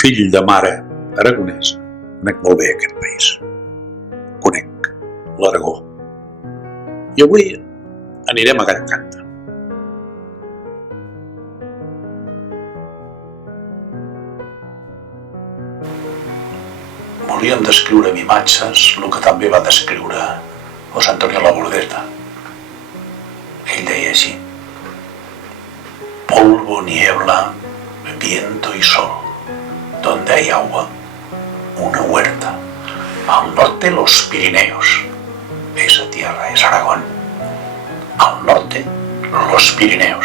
Fill de mare aragonesa, conec molt bé aquest país. Conec l'Aragó. I avui anirem a Gallocanta. Volíem descriure amb imatges el que també va descriure José Antonio Labordeta. Ell deia així: polvo, niebla, viento y sol. Donde hay agua, una huerta. Al norte los Pirineos. Esa tierra es Aragón. Al norte los Pirineos.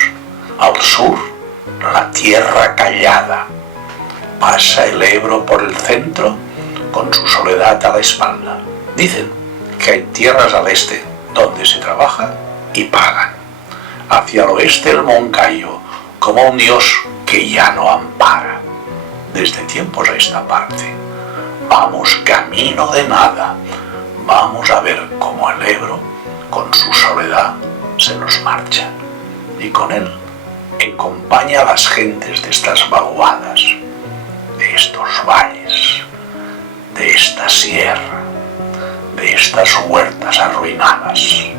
Al sur la tierra callada. Pasa el Ebro por el centro con su soledad a la espalda. Dicen que hay tierras al este donde se trabaja y pagan. Hacia el oeste el Moncayo, como un dios que ya no ampara. Desde tiempos a esta parte vamos camino de nada. Vamos a ver cómo el Ebro con su soledad se nos marcha, y con él acompaña a las gentes de estas vaguadas, de estos valles, de esta sierra, de estas huertas arruinadas.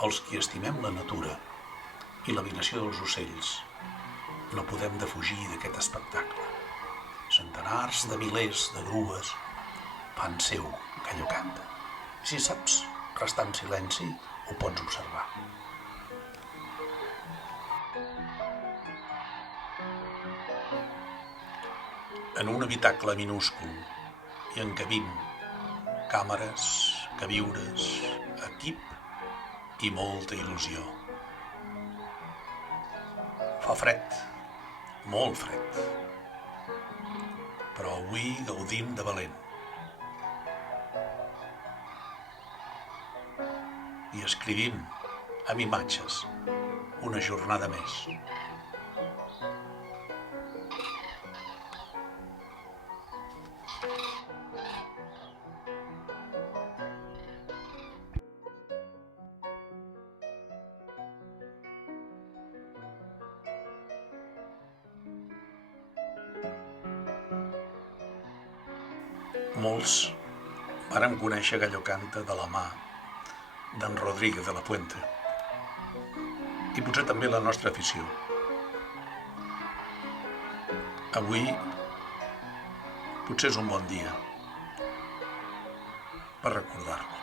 Els qui estimem la natura i la migració dels ocells no podem defugir d'aquest espectacle. Centenars de milers de grues fan seu Gallocanta. Si saps restar en silenci, ho pots observar. En un habitacle minúscul hi encabim càmeres, queviures, equip i molta il·lusió. Fa fred, molt fred, però avui gaudim de valent. I escrivim amb imatges una jornada més. Molts vàrem conèixer Gallocanta de la mà d'en Rodríguez de la Puente, i potser també la nostra afició. Avui potser és un bon dia per recordar-lo.